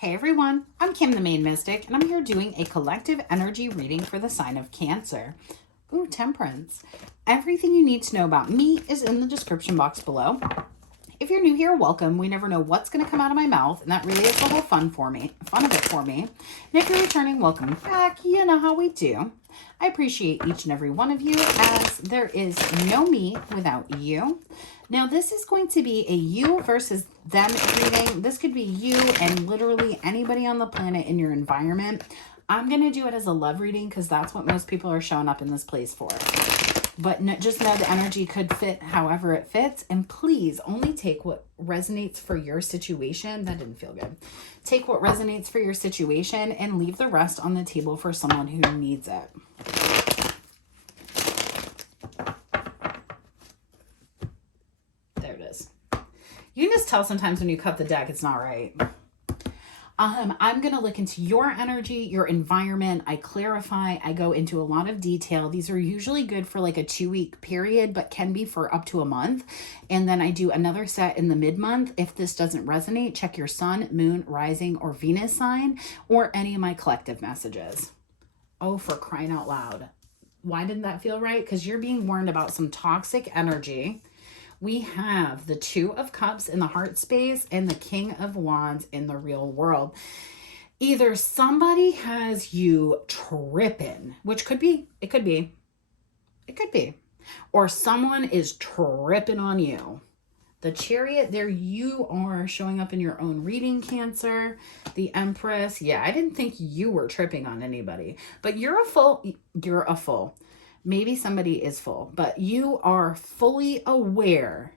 Hey everyone, I'm Kim the Maine Mystic, and I'm here doing a collective energy reading for the sign of Cancer. Ooh, Temperance. Everything you need to know about me is in the description box below. If you're new here, welcome. We never know what's going to come out of my mouth, and that really is the whole fun of it for me. And if you're returning, welcome back. You know how we do. I appreciate each and every one of you, as there is no me without you. Now, this is going to be a you versus them reading. This could be you and literally anybody on the planet in your environment. I'm going to do it as a love reading because that's what most people are showing up in this place for. But just know the energy could fit however it fits. And please only take what resonates for your situation. That didn't feel good. Take what resonates for your situation and leave the rest on the table for someone who needs it. There it is. You can just tell sometimes when you cut the deck, it's not right. I'm going to look into your energy, your environment. I clarify. I go into a lot of detail. These are usually good for like a 2-week period, but can be for up to a month. And then I do another set in the mid-month. If this doesn't resonate, check your sun, moon, rising, or Venus sign, or any of my collective messages. Oh, for crying out loud. Why didn't that feel right? Because you're being warned about some toxic energy. We have the Two of Cups in the heart space and the King of Wands in the real world. Either somebody has you tripping, which could be, it could be, or someone is tripping on you. The Chariot, there you are showing up in your own reading, Cancer. The Empress, yeah, I didn't think you were tripping on anybody, but you're a full. Maybe somebody is full, but you are fully aware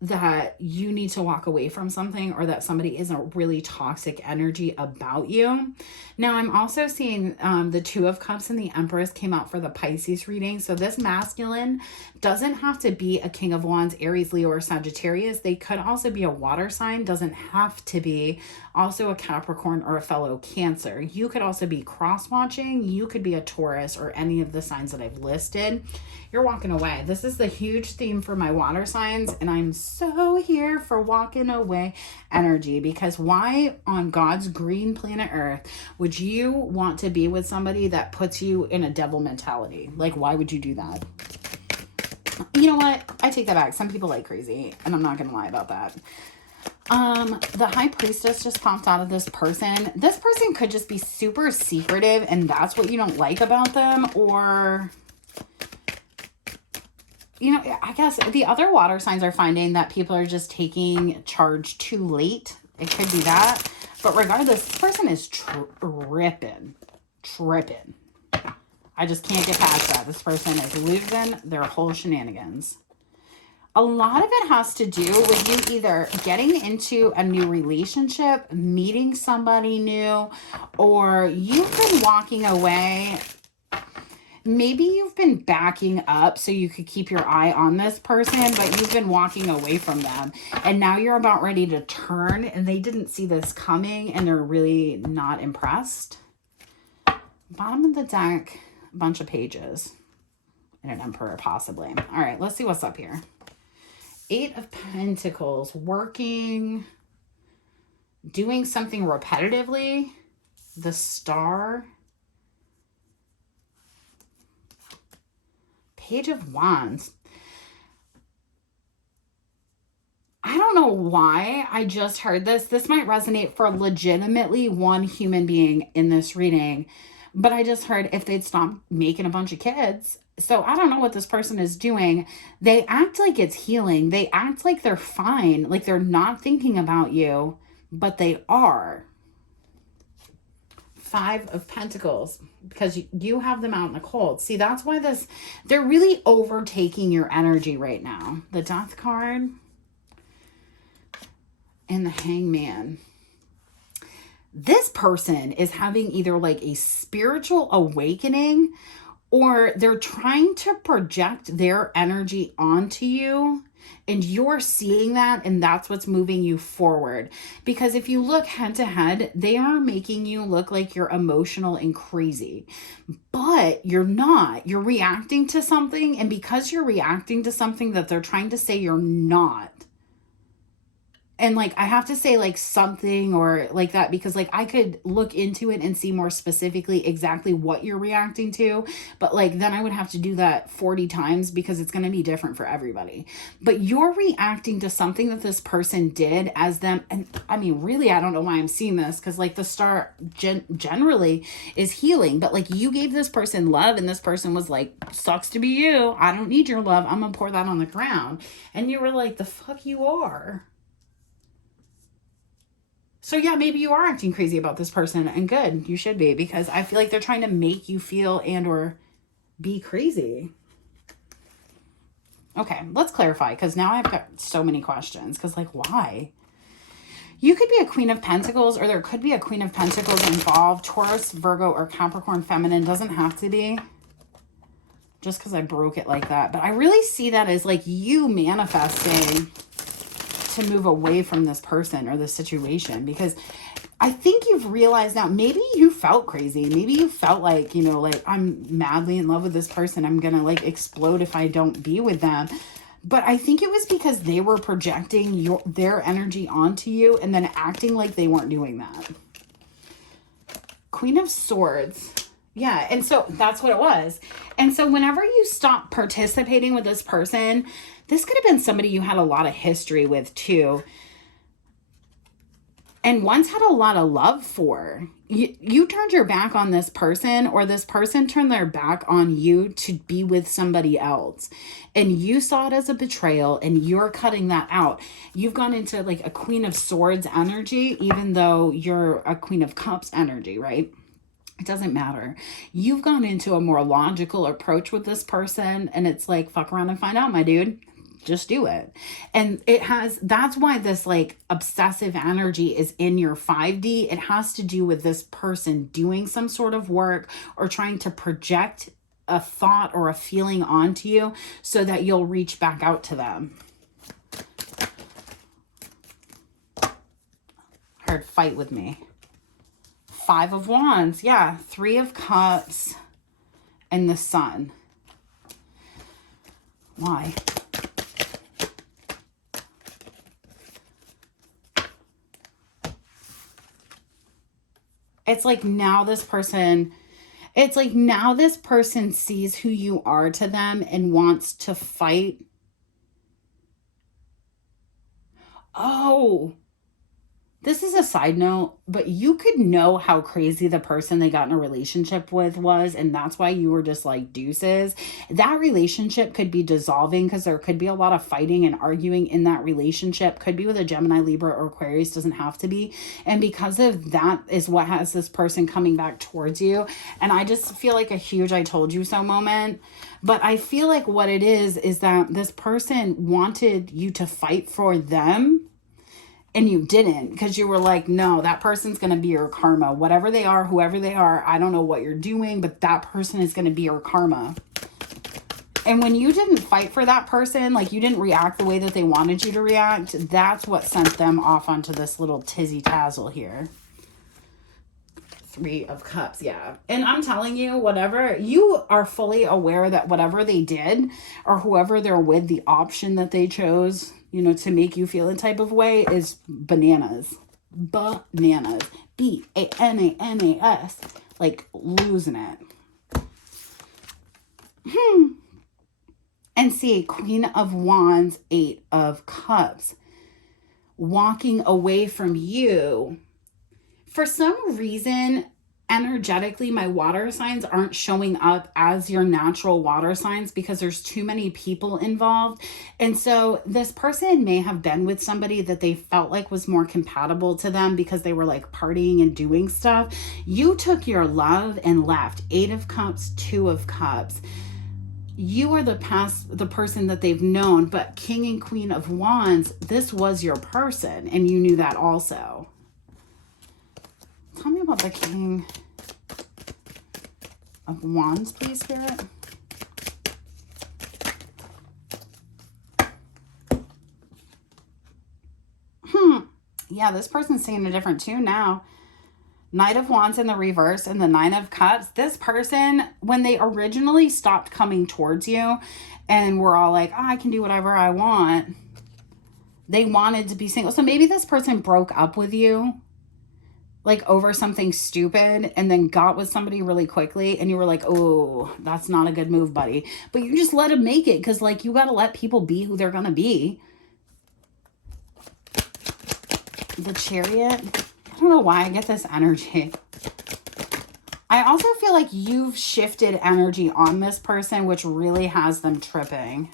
that you need to walk away from something, or that somebody is a really toxic energy about you. Now, I'm also seeing the Two of Cups and the Empress came out for the Pisces reading. So this masculine doesn't have to be a King of Wands, Aries, Leo, or Sagittarius. They could also be a water sign. Doesn't have to be also a Capricorn or a fellow Cancer. You could also be cross-watching. You could be a Taurus or any of the signs that I've listed. You're walking away. This is the huge theme for my water signs, and I'm so here for walking away energy, because why on God's green planet Earth would you want to be with somebody that puts you in a devil mentality? Like, why would you do that? You know what? I take that back. Some people like crazy, and I'm not going to lie about that. The High Priestess just popped out of this person. This person could just be super secretive, and that's what you don't like about them, or... You know, I guess the other water signs are finding that people are just taking charge too late. It could be that. But regardless, this person is tripping. I just can't get past that. This person is losing their whole shenanigans. A lot of it has to do with you either getting into a new relationship, meeting somebody new, or you've been walking away. Maybe you've been backing up so you could keep your eye on this person, but you've been walking away from them. And now you're about ready to turn, and they didn't see this coming, and they're really not impressed. Bottom of the deck, a bunch of pages. And an Emperor, possibly. All right, let's see what's up here. 8 of Pentacles, working, doing something repetitively. The Star. Page of Wands. I don't know why I just heard this. This might resonate for legitimately one human being in this reading, but I just heard if they'd stop making a bunch of kids. So I don't know what this person is doing. They act like it's healing. They act like they're fine, like they're not thinking about you, but they are. 5 of Pentacles, because you have them out in the cold. See, that's why they're really overtaking your energy right now. The Death card and the Hangman. This person is having either like a spiritual awakening, or they're trying to project their energy onto you, and you're seeing that, and that's what's moving you forward. Because if you look head to head, they are making you look like you're emotional and crazy, but you're not. You're reacting to something, and because you're reacting to something that they're trying to say you're not, And like, I have to say like something or like that, because like I could look into it and see more specifically exactly what you're reacting to. But like, then I would have to do that 40 times because it's going to be different for everybody. But you're reacting to something that this person did as them. And I mean, really, I don't know why I'm seeing this, because like the star generally is healing. But like, you gave this person love and this person was like, sucks to be you. I don't need your love. I'm going to pour that on the ground. And you were like, the fuck you are. So yeah, maybe you are acting crazy about this person, and good, you should be, because I feel like they're trying to make you feel and or be crazy. Okay, let's clarify, because now I've got so many questions, because like, why? You could be a Queen of Pentacles, or there could be a Queen of Pentacles involved. Taurus, Virgo, or Capricorn feminine. Doesn't have to be. Just because I broke it like that. But I really see that as like you manifesting to move away from this person or this situation, because I think you've realized now, maybe you felt crazy. Maybe you felt like, you know, like, I'm madly in love with this person. I'm going to like explode if I don't be with them. But I think it was because they were projecting their energy onto you and then acting like they weren't doing that. Queen of Swords. Yeah, and so that's what it was. And so whenever you stop participating with this person, this could have been somebody you had a lot of history with too, and once had a lot of love for. You turned your back on this person, or this person turned their back on you to be with somebody else. And you saw it as a betrayal, and you're cutting that out. You've gone into like a Queen of Swords energy, even though you're a Queen of Cups energy, right? It doesn't matter. You've gone into a more logical approach with this person, and it's like, fuck around and find out, my dude. Just do it. And that's why this like obsessive energy is in your 5D. It has to do with this person doing some sort of work or trying to project a thought or a feeling onto you so that you'll reach back out to them. Heard fight with me. 5 of Wands. Yeah. 3 of Cups and the Sun. Why? It's like now this person sees who you are to them and wants to fight. Oh, this is a side note, but you could know how crazy the person they got in a relationship with was, and that's why you were just like deuces. That relationship could be dissolving because there could be a lot of fighting and arguing in that relationship. Could be with a Gemini, Libra, or Aquarius, doesn't have to be. And because of that is what has this person coming back towards you. And I just feel like a huge I told you so moment. But I feel like what it is that this person wanted you to fight for them. And you didn't, because you were like, no, that person's going to be your karma. Whatever they are, whoever they are, I don't know what you're doing, but that person is going to be your karma. And when you didn't fight for that person, like you didn't react the way that they wanted you to react, that's what sent them off onto this little tizzy tazzle here. 3 of Cups, yeah. And I'm telling you, whatever, you are fully aware that whatever they did or whoever they're with, the option that they chose, you know, to make you feel a type of way is bananas. Bananas. B-A-N-A-N-A-S. Like losing it. And see, Queen of Wands, 8 of Cups. Walking away from you. For some reason, energetically, my water signs aren't showing up as your natural water signs because there's too many people involved. And so this person may have been with somebody that they felt like was more compatible to them because they were like partying and doing stuff. You took your love and left. 8 of Cups, 2 of Cups. You are the person that they've known, but King and Queen of Wands, this was your person, and you knew that also. Tell me about the King of Wands, please, Spirit. Yeah, this person's singing a different tune now. Knight of Wands in the reverse and the 9 of Cups. This person, when they originally stopped coming towards you and were all like, oh, I can do whatever I want, They wanted to be single. So maybe this person broke up with you like over something stupid and then got with somebody really quickly and you were like, oh, that's not a good move, buddy. But you just let him make it because like you got to let people be who they're going to be. The Chariot. I don't know why I get this energy. I also feel like you've shifted energy on this person, which really has them tripping.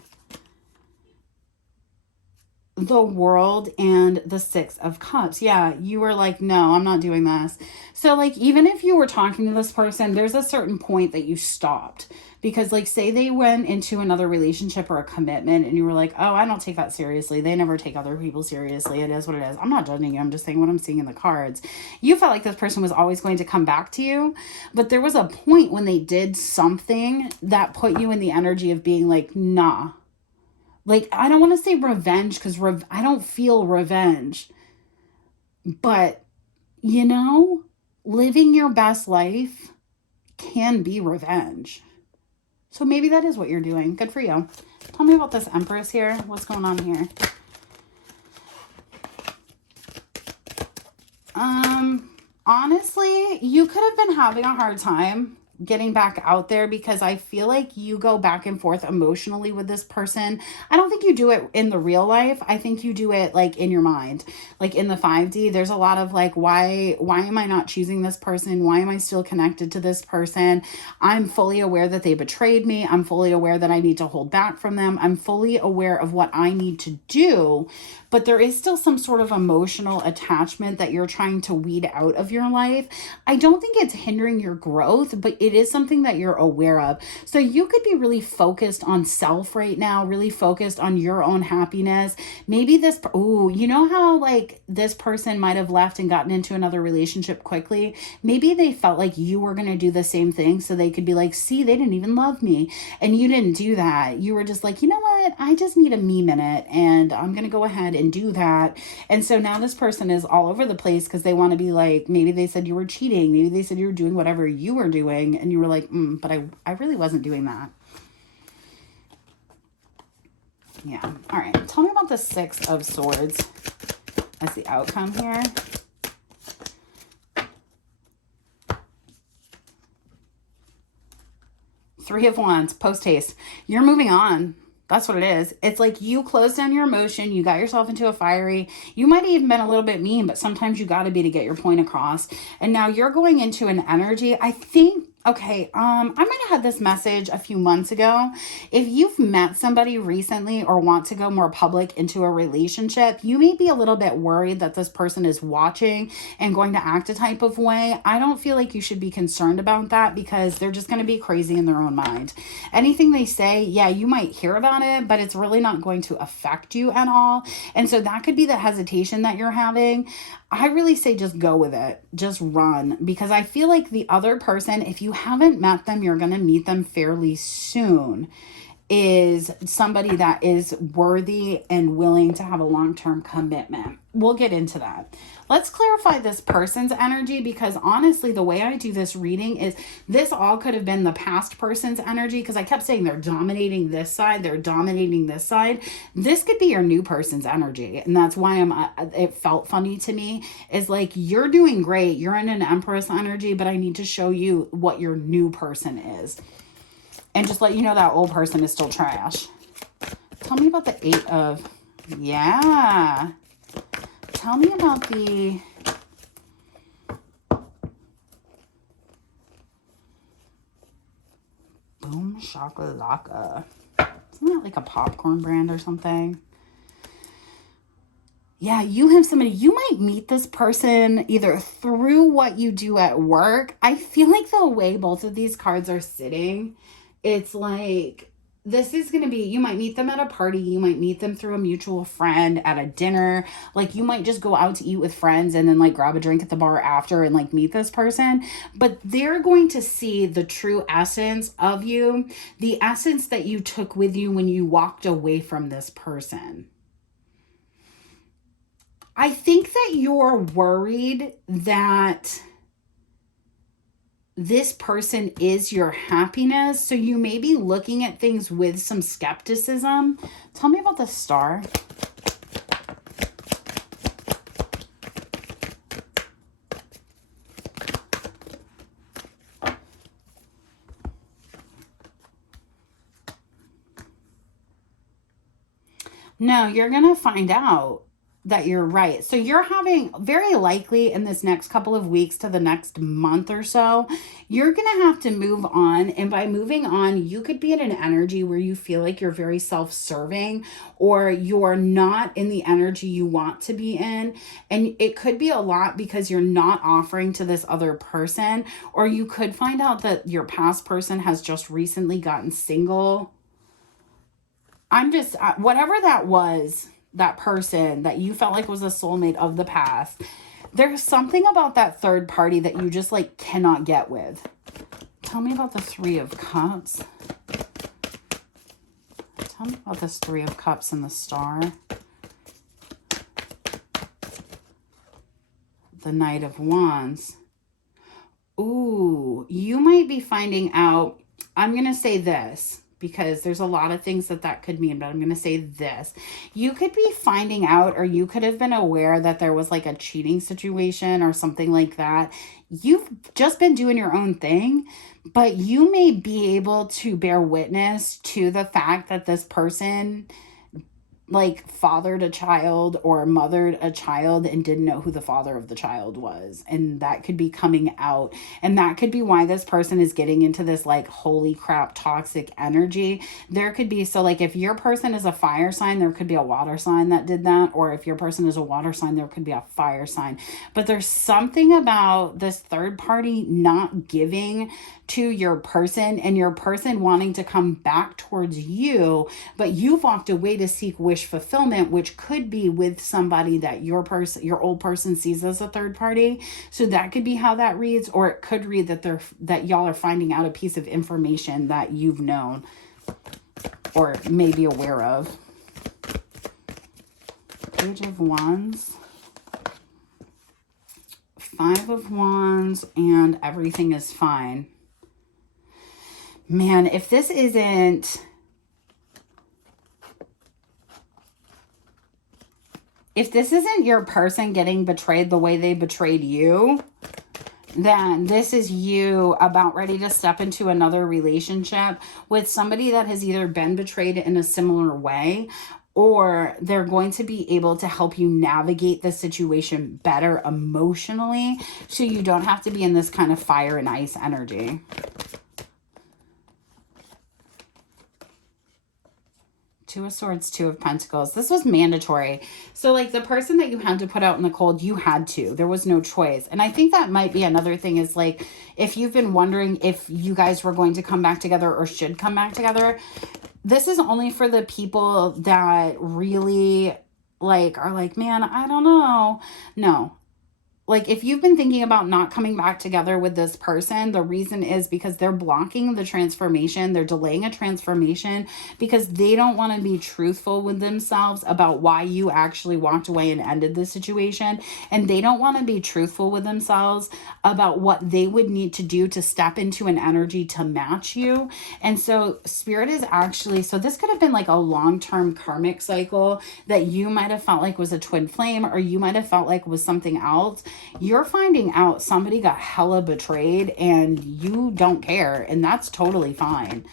The World and the Six of Cups. Yeah, you were like, no, I'm not doing this. So like, even if you were talking to this person, there's a certain point that you stopped. Because like, say they went into another relationship or a commitment and you were like, oh, I don't take that seriously. They never take other people seriously. It is what it is. I'm not judging you. I'm just saying what I'm seeing in the cards. You felt like this person was always going to come back to you. But there was a point when they did something that put you in the energy of being like, nah. Like, I don't want to say revenge because I don't feel revenge. But, you know, living your best life can be revenge. So maybe that is what you're doing. Good for you. Tell me about this Empress here. What's going on here? Honestly, you could have been having a hard time getting back out there because I feel like you go back and forth emotionally with this person. I don't think you do it in the real life. I think you do it like in your mind, like in the 5D. There's a lot of like, why am I not choosing this person? Why am I still connected to this person? I'm fully aware that they betrayed me. I'm fully aware that I need to hold back from them. I'm fully aware of what I need to do, but there is still some sort of emotional attachment that you're trying to weed out of your life. I don't think it's hindering your growth, but it is something that you're aware of. So you could be really focused on self right now, really focused on your own happiness. Maybe this, you know how like this person might have left and gotten into another relationship quickly? Maybe they felt like you were going to do the same thing so they could be like, see, they didn't even love me. And you didn't do that. You were just like, you know what? I just need a me minute and I'm going to go ahead and do that. And so now this person is all over the place because they want to be like, maybe they said you were cheating. Maybe they said you were doing whatever you were doing. And you were like, but I really wasn't doing that. Yeah. All right. Tell me about the Six of Swords as the outcome here. Three of Wands, post haste. You're moving on. That's what it is. It's like you closed down your emotion. You got yourself into a fiery. You might have even been a little bit mean, but sometimes you got to be to get your point across. And now you're going into an energy. I think, okay, I might have had this message a few months ago. If you've met somebody recently or want to go more public into a relationship, you may be a little bit worried that this person is watching and going to act a type of way. I don't feel like you should be concerned about that because they're just going to be crazy in their own mind. Anything they say, yeah, you might hear about it, but it's really not going to affect you at all. And so that could be the hesitation that you're having. I really say just go with it. Just run. Because I feel like the other person, if you haven't met them, you're going to meet them fairly soon, is somebody that is worthy and willing to have a long-term commitment. We'll get into that. Let's clarify this person's energy because honestly, the way I do this reading is this all could have been the past person's energy because I kept saying they're dominating this side, they're dominating this side. This could be your new person's energy. And that's why it felt funny to me is like, you're doing great. You're in an Empress energy, but I need to show you what your new person is. And just let you know that old person is still trash. Tell me about the Eight of... Yeah. Tell me about the... Boom Shakalaka. Isn't that like a popcorn brand or something? Yeah, you have somebody, you might meet this person either through what you do at work. I feel like the way both of these cards are sitting, it's like, this is going to be, you might meet them at a party. You might meet them through a mutual friend at a dinner. Like you might just go out to eat with friends and then like grab a drink at the bar after and like meet this person. But they're going to see the true essence of you, the essence that you took with you when you walked away from this person. I think that you're worried that this person is your happiness. So you may be looking at things with some skepticism. Tell me about the Star. No, you're going to find out that you're right. So you're having, very likely in this next couple of weeks to the next month or so, you're going to have to move on. And by moving on, you could be in an energy where you feel like you're very self-serving, or you're not in the energy you want to be in. And it could be a lot because you're not offering to this other person, or you could find out that your past person has just recently gotten single. I'm just, whatever that was, that person that you felt like was a soulmate of the past, there's something about that third party that you just like cannot get with. Tell me about the Three of Cups. Tell me about this Three of Cups and the Star. The Knight of Wands. Ooh, you might be finding out, I'm going to say this, because there's a lot of things that could mean, but I'm going to say this. You could be finding out, or you could have been aware that there was like a cheating situation or something like that. You've just been doing your own thing, but you may be able to bear witness to the fact that this person like fathered a child or mothered a child and didn't know who the father of the child was. And that could be coming out. And that could be why this person is getting into this like, holy crap, toxic energy. There could be, so like if your person is a fire sign, there could be a water sign that did that. Or if your person is a water sign, there could be a fire sign. But there's something about this third party not giving to your person, and your person wanting to come back towards you, but you've walked away to seek wish fulfillment, which could be with somebody that your old person sees as a third party. So that could be how that reads, or it could read that y'all are finding out a piece of information that you've known or may be aware of. Page of Wands, Five of Wands, and everything is fine. Man, if this isn't your person getting betrayed the way they betrayed you, then this is you about ready to step into another relationship with somebody that has either been betrayed in a similar way, or they're going to be able to help you navigate the situation better emotionally, so you don't have to be in this kind of fire and ice energy. Two of Swords, Two of Pentacles. This was mandatory. So like the person that you had to put out in the cold, you had to. There was no choice. And I think that might be another thing, is like, if you've been wondering if you guys were going to come back together or should come back together, this is only for the people that really like are like, man, I don't know. No. Like if you've been thinking about not coming back together with this person, the reason is because they're blocking the transformation. They're delaying a transformation because they don't want to be truthful with themselves about why you actually walked away and ended the situation. And they don't want to be truthful with themselves about what they would need to do to step into an energy to match you. And so Spirit is actually, so this could have been like a long-term karmic cycle that you might have felt like was a twin flame, or you might have felt like was something else. You're finding out somebody got hella betrayed and you don't care, and that's totally fine.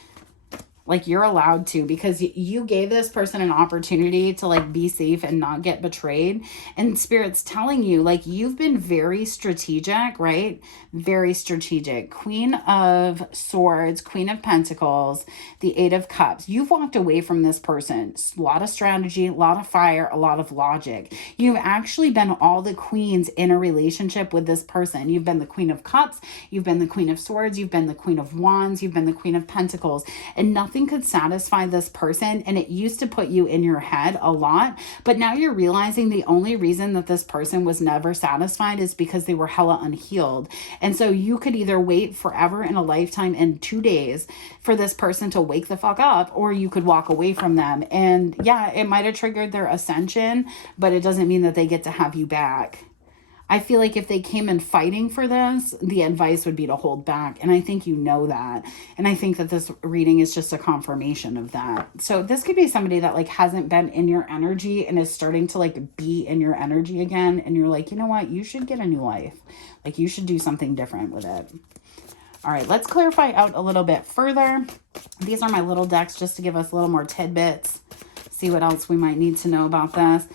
Like you're allowed to, because you gave this person an opportunity to like be safe and not get betrayed. And Spirit's telling you, like, you've been very strategic, right? Very strategic. Queen of Swords, Queen of Pentacles, the Eight of Cups. You've walked away from this person. A lot of strategy, a lot of fire, a lot of logic. You've actually been all the queens in a relationship with this person. You've been the Queen of Cups. You've been the Queen of Swords. You've been the Queen of Wands. You've been the Queen of Pentacles. And nothing could satisfy this person, and it used to put you in your head a lot, but now you're realizing the only reason that this person was never satisfied is because they were hella unhealed. And so you could either wait forever in a lifetime and 2 days for this person to wake the fuck up, or you could walk away from them. And yeah, it might have triggered their ascension, but it doesn't mean that they get to have you back. I feel like if they came in fighting for this, the advice would be to hold back. And I think you know that. And I think that this reading is just a confirmation of that. So this could be somebody that like hasn't been in your energy and is starting to like be in your energy again. And you're like, you know what? You should get a new life. Like you should do something different with it. All right, let's clarify out a little bit further. These are my little decks just to give us a little more tidbits. See what else we might need to know about this.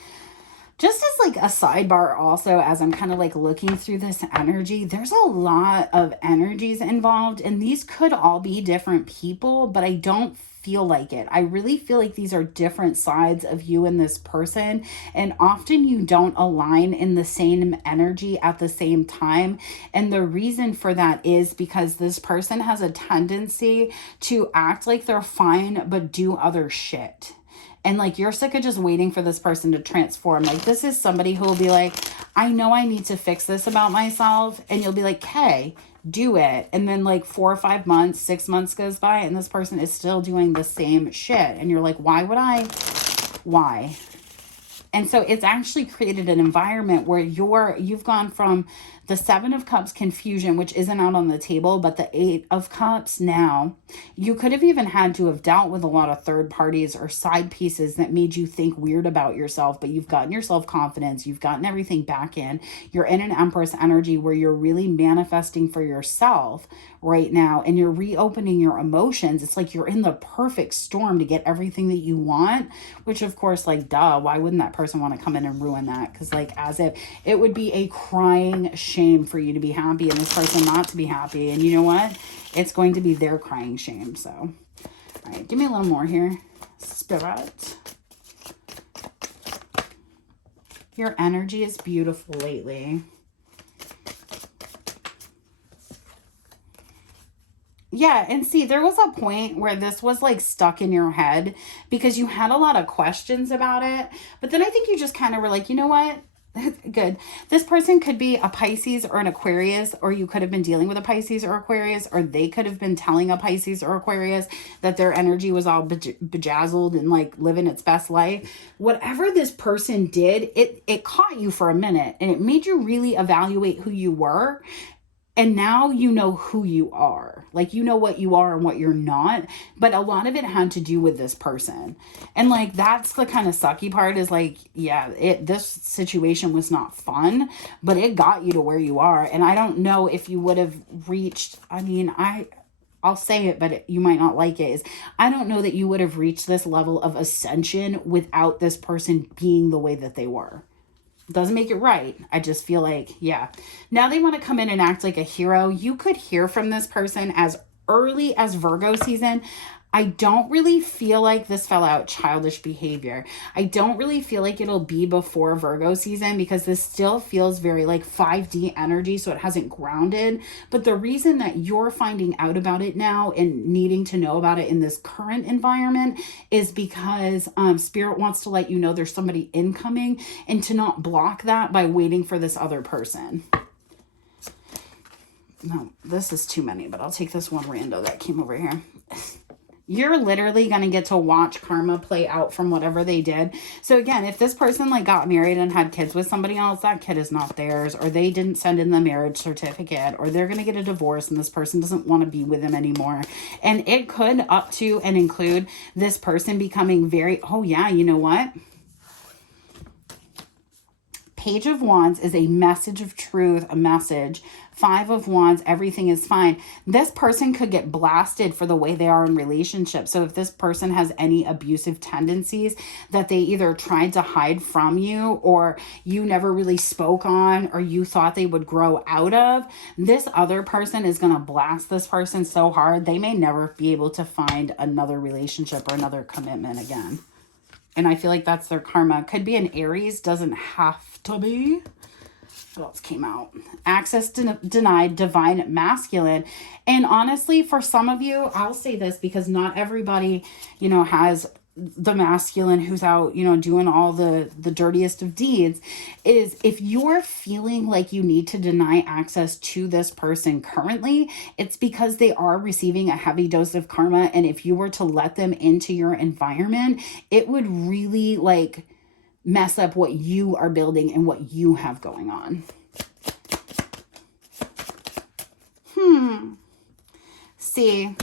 Just as like a sidebar also, as I'm kind of like looking through this energy, there's a lot of energies involved, and these could all be different people, but I don't feel like it. I really feel like these are different sides of you and this person, and often you don't align in the same energy at the same time. And the reason for that is because this person has a tendency to act like they're fine but do other shit. And like, you're sick of just waiting for this person to transform. Like, this is somebody who will be like, I know I need to fix this about myself. And you'll be like, hey, do it. And then like 4 or 5 months, 6 months goes by, and this person is still doing the same shit. And you're like, why would I? Why? And so it's actually created an environment where you've gone from the 7 of Cups confusion, which isn't out on the table, but the 8 of Cups now. You could have even had to have dealt with a lot of third parties or side pieces that made you think weird about yourself, but you've gotten your self-confidence, you've gotten everything back in. You're in an Empress energy where you're really manifesting for yourself right now, and you're reopening your emotions. It's like you're in the perfect storm to get everything that you want, which of course, like, duh, why wouldn't that person want to come in and ruin that? Because like, as if it would be a crying shame for you to be happy and this person not to be happy. And you know what? It's going to be their crying shame. So, all right, give me a little more here. Spirit. Your energy is beautiful lately. Yeah, and see, there was a point where this was like stuck in your head because you had a lot of questions about it. But then I think you just kind of were like, you know what? Good. This person could be a Pisces or an Aquarius, or you could have been dealing with a Pisces or Aquarius, or they could have been telling a Pisces or Aquarius that their energy was all bejazzled and like living its best life. Whatever this person did, it caught you for a minute, and it made you really evaluate who you were. And now you know who you are. Like, you know what you are and what you're not. But a lot of it had to do with this person. And like, that's the kind of sucky part, is like, yeah, this situation was not fun, but it got you to where you are. And I don't know if you would have reached, I mean, I'll say it, but you might not like it, is I don't know that you would have reached this level of ascension without this person being the way that they were. Doesn't make it right. I just feel like, yeah. Now they want to come in and act like a hero. You could hear from this person as early as Virgo season. I don't really feel like this fell out childish behavior. I don't really feel like it'll be before Virgo season, because this still feels very like 5D energy, so it hasn't grounded. But the reason that you're finding out about it now and needing to know about it in this current environment is because Spirit wants to let you know there's somebody incoming, and to not block that by waiting for this other person. No, this is too many, but I'll take this one rando that came over here. You're literally going to get to watch karma play out from whatever they did. So again, if this person like got married and had kids with somebody else, that kid is not theirs, or they didn't send in the marriage certificate, or they're going to get a divorce and this person doesn't want to be with them anymore. And it could up to and include this person becoming very, oh yeah, you know what? Page of Wands is a message of truth, a message. 5 of Wands, everything is fine. This person could get blasted for the way they are in relationships. So if this person has any abusive tendencies that they either tried to hide from you, or you never really spoke on, or you thought they would grow out of, this other person is going to blast this person so hard they may never be able to find another relationship or another commitment again. And I feel like that's their karma. Could be an Aries, doesn't have to be. What else came out? Access denied, divine masculine. And honestly, for some of you, I'll say this because not everybody, you know, has the masculine who's out, you know, doing all the dirtiest of deeds. Is if you're feeling like you need to deny access to this person currently, it's because they are receiving a heavy dose of karma. And if you were to let them into your environment, it would really like mess up what you are building and what you have going on. See,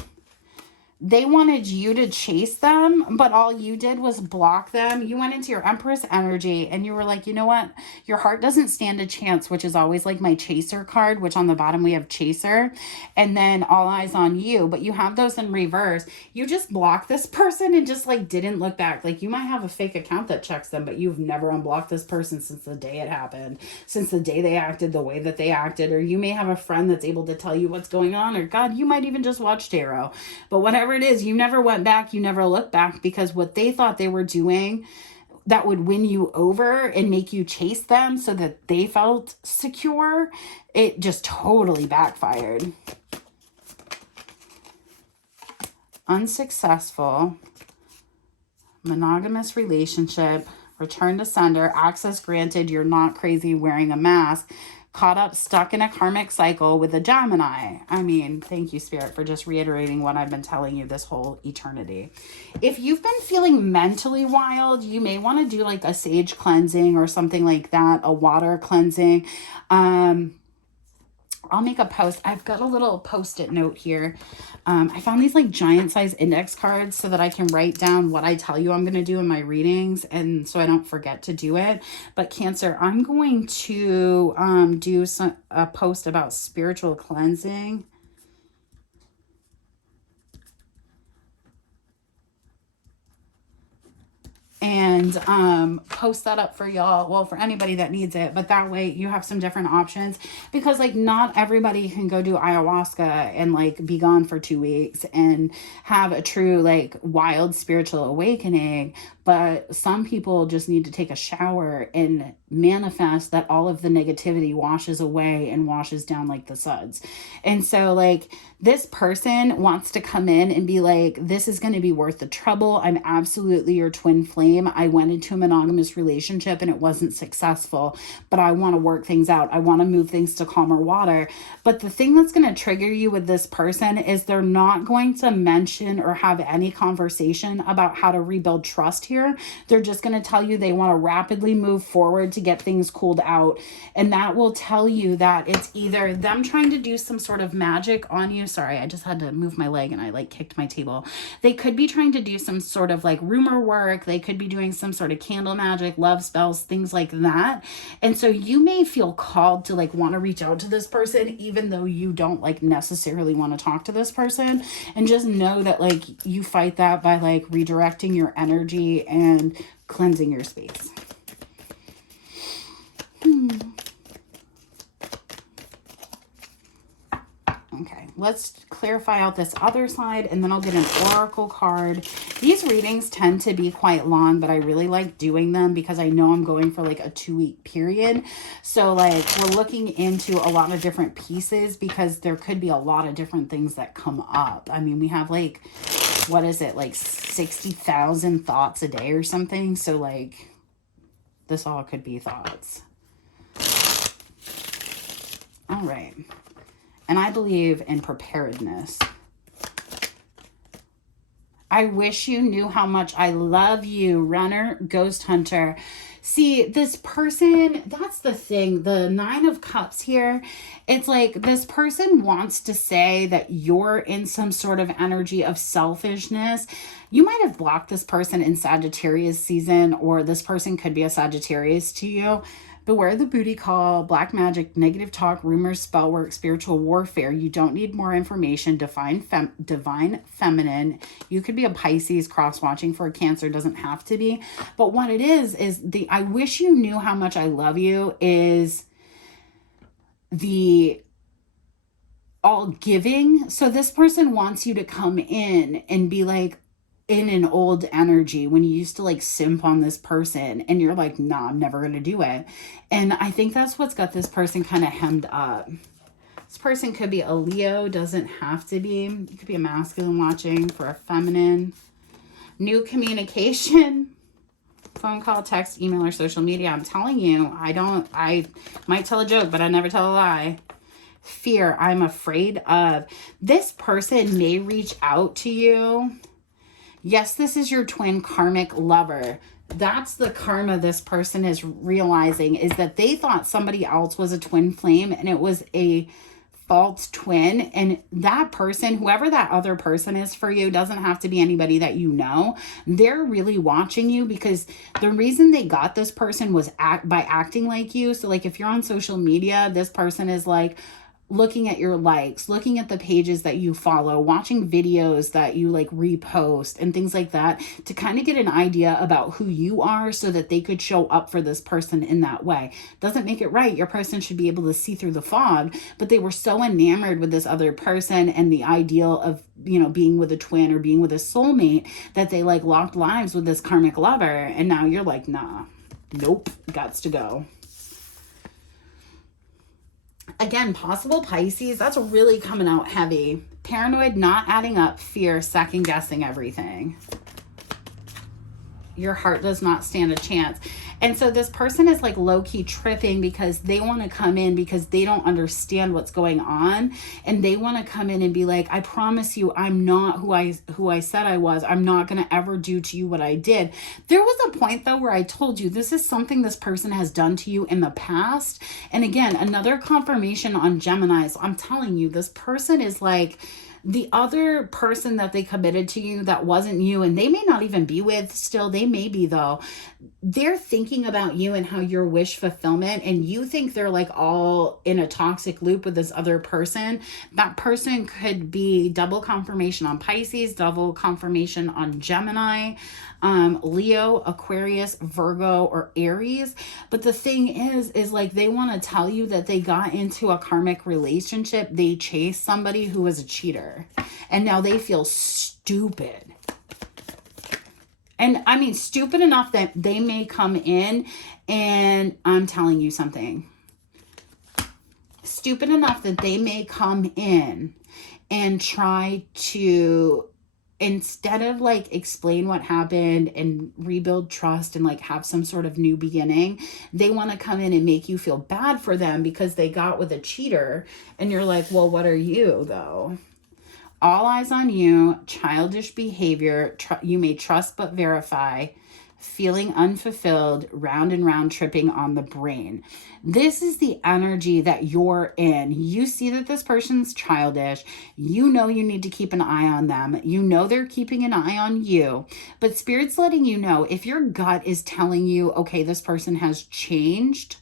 They wanted you to chase them, but all you did was block them. You went into your Empress energy and you were like, you know what? Your heart doesn't stand a chance, which is always like my chaser card, which on the bottom we have chaser, and then all eyes on you, but you have those in reverse. You just blocked this person and just like didn't look back. Like you might have a fake account that checks them, but you've never unblocked this person since the day it happened, since the day they acted the way that they acted. Or you may have a friend that's able to tell you what's going on, or God, you might even just watch tarot. But whatever it is, you never went back, you never looked back, because what they thought they were doing that would win you over and make you chase them so that they felt secure, it just totally backfired. Unsuccessful, monogamous relationship, return to sender, access granted, you're not crazy, wearing a mask, caught up, stuck in a karmic cycle with a Gemini. I mean, thank you, Spirit, for just reiterating what I've been telling you this whole eternity. If you've been feeling mentally wild, you may want to do like a sage cleansing or something like that, a water cleansing. I'll make a post. I've got a little post-it note here. I found these like giant size index cards so that I can write down what I tell you I'm going to do in my readings, and so I don't forget to do it. But Cancer, I'm going to do a post about spiritual cleansing. And post that up for y'all, well, for anybody that needs it, but that way you have some different options, because like not everybody can go do ayahuasca and like be gone for 2 weeks and have a true like wild spiritual awakening. But some people just need to take a shower and manifest that all of the negativity washes away and washes down like the suds. And so like this person wants to come in and be like, this is going to be worth the trouble. I'm absolutely your twin flame. I went into a monogamous relationship and it wasn't successful, but I want to work things out. I want to move things to calmer water. But the thing that's going to trigger you with this person is they're not going to mention or have any conversation about how to rebuild trust here. They're just going to tell you they want to rapidly move forward to get things cooled out. And that will tell you that it's either them trying to do some sort of magic on you. Sorry, I just had to move my leg and I like kicked my table. They could be trying to do some sort of like rumor work. They could be doing some sort of candle magic, love spells, things like that. And so you may feel called to like want to reach out to this person, even though you don't like necessarily want to talk to this person. And just know that like you fight that by like redirecting your energy and cleansing your space. Okay, let's clarify out this other side and then I'll get an oracle card. These readings tend to be quite long, but I really like doing them because I know I'm going for like a 2-week period. So like we're looking into a lot of different pieces because there could be a lot of different things that come up. I mean, we have like, what is it, like 60,000 thoughts a day or something. So like this all could be thoughts. All right. And I believe in preparedness. I wish you knew how much I love you, runner, ghost hunter. See, this person, that's the thing. The 9 of Cups here, it's like this person wants to say that you're in some sort of energy of selfishness. You might have blocked this person in Sagittarius season, or this person could be a Sagittarius to you. Beware the booty call, black magic, negative talk, rumors, spell work, spiritual warfare. You don't need more information. Divine feminine. You could be a Pisces, cross-watching for a Cancer. Doesn't have to be. But what it is the I wish you knew how much I love you is the all giving. So this person wants you to come in and be like, in an old energy when you used to like simp on this person and you're like, nah, I'm never going to do it. And I think that's what's got this person kind of hemmed up. This person could be a Leo, doesn't have to be. You could be a masculine watching for a feminine. New communication, phone call, text, email, or social media. I'm telling you, I might tell a joke, but I never tell a lie. Fear, I'm afraid of. This person may reach out to you. Yes, this is your twin karmic lover. That's the karma this person is realizing, is that they thought somebody else was a twin flame and it was a false twin, and that person, whoever that other person is for you, doesn't have to be anybody that you know. They're really watching you, because the reason they got this person was by acting like you. So like if you're on social media, this person is like looking at your likes, looking at the pages that you follow, watching videos that you like repost and things like that, to kind of get an idea about who you are so that they could show up for this person in that way. Doesn't make it right. Your person should be able to see through the fog, but they were so enamored with this other person and the ideal of, you know, being with a twin or being with a soulmate, that they like locked lives with this karmic lover. And now you're like, nah, nope, gots to go. Again, possible Pisces, that's really coming out heavy. Paranoid, not adding up, fear, second guessing everything. Your heart does not stand a chance. And so this person is like low-key tripping because they want to come in because they don't understand what's going on. And they want to come in and be like, I promise you, I'm not who I said I was. I'm not going to ever do to you what I did. There was a point though where I told you this is something this person has done to you in the past. And again, another confirmation on Geminis. I'm telling you, this person is like the other person that they committed to you that wasn't you, and they may not even be with still, they may be though. They're thinking about you and how your wish fulfillment, and you think they're like all in a toxic loop with this other person. That person could be double confirmation on Pisces, double confirmation on Gemini, Leo, Aquarius, Virgo, or Aries. But the thing is like they want to tell you that they got into a karmic relationship. They chased somebody who was a cheater, and now they feel stupid. And I mean, stupid enough that they may come in, and I'm telling you something. Stupid enough that they may come in and try to, instead of like explain what happened and rebuild trust and like have some sort of new beginning, they want to come in and make you feel bad for them because they got with a cheater. And you're like, well, what are you though? All eyes on you, childish behavior, you may trust but verify, feeling unfulfilled, round and round tripping on the brain. This is the energy that you're in. You see that this person's childish. You know you need to keep an eye on them. You know they're keeping an eye on you. But Spirit's letting you know, if your gut is telling you, okay, this person has changed,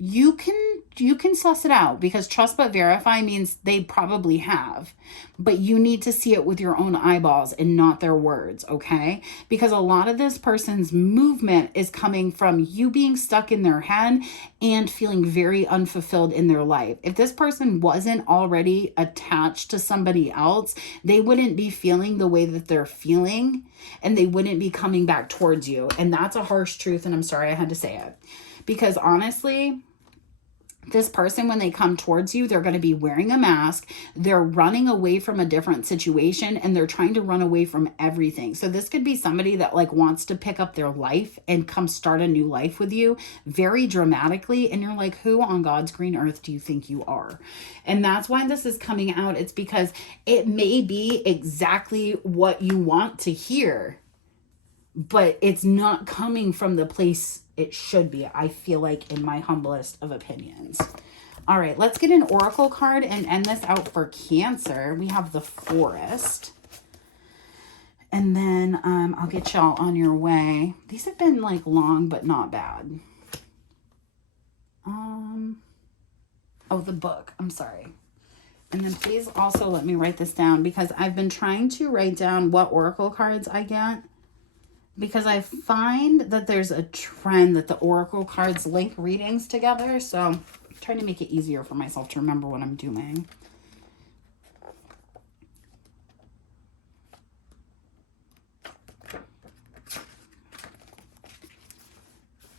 you can suss it out, because trust but verify means they probably have, but you need to see it with your own eyeballs and not their words, okay? Because a lot of this person's movement is coming from you being stuck in their head and feeling very unfulfilled in their life. If this person wasn't already attached to somebody else, they wouldn't be feeling the way that they're feeling, and they wouldn't be coming back towards you. And that's a harsh truth, and I'm sorry I had to say it. Because honestly, this person, when they come towards you, they're going to be wearing a mask. They're running away from a different situation, and they're trying to run away from everything. So this could be somebody that like wants to pick up their life and come start a new life with you very dramatically. And you're like, who on God's green earth do you think you are? And that's why this is coming out. It's because it may be exactly what you want to hear, but it's not coming from the place it should be, I feel like, in my humblest of opinions. All right, let's get an oracle card and end this out for Cancer. We have the Forest. And then I'll get y'all on your way. These have been like long, but not bad. Oh, the book. I'm sorry. And then please also let me write this down, because I've been trying to write down what oracle cards I get, because I find that there's a trend that the oracle cards link readings together. So I'm trying to make it easier for myself to remember what I'm doing.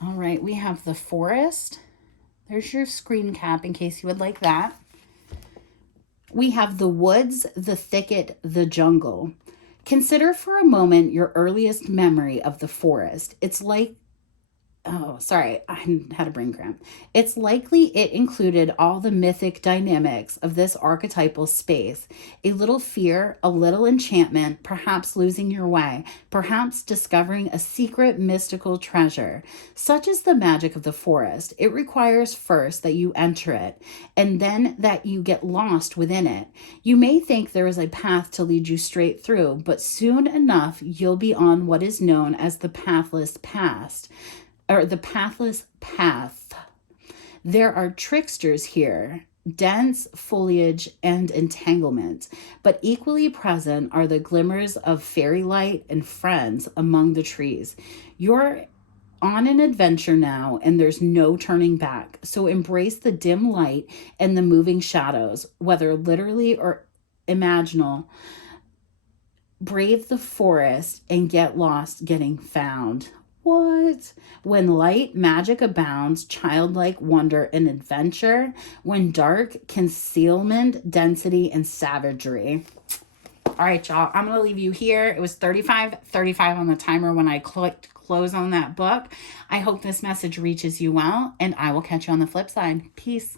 All right, we have the Forest. There's your screen cap in case you would like that. We have the Woods, the Thicket, the Jungle. Consider for a moment your earliest memory of the forest. It's like Oh, sorry, I had a brain cramp. It's likely it included all the mythic dynamics of this archetypal space. A little fear, a little enchantment, perhaps losing your way, perhaps discovering a secret mystical treasure. Such is the magic of the forest. It requires first that you enter it, and then that you get lost within it. You may think there is a path to lead you straight through, but soon enough you'll be on what is known as the pathless past, or the pathless path. There are tricksters here, dense foliage and entanglement, but equally present are the glimmers of fairy light and friends among the trees. You're on an adventure now, and there's no turning back. So embrace the dim light and the moving shadows, whether literally or imaginal. Brave the forest and get lost getting found. What? When light, magic abounds, childlike wonder and adventure. When dark, concealment, density, and savagery. All right, y'all. I'm going to leave you here. It was 35 on the timer when I clicked close on that book. I hope this message reaches you well, and I will catch you on the flip side. Peace.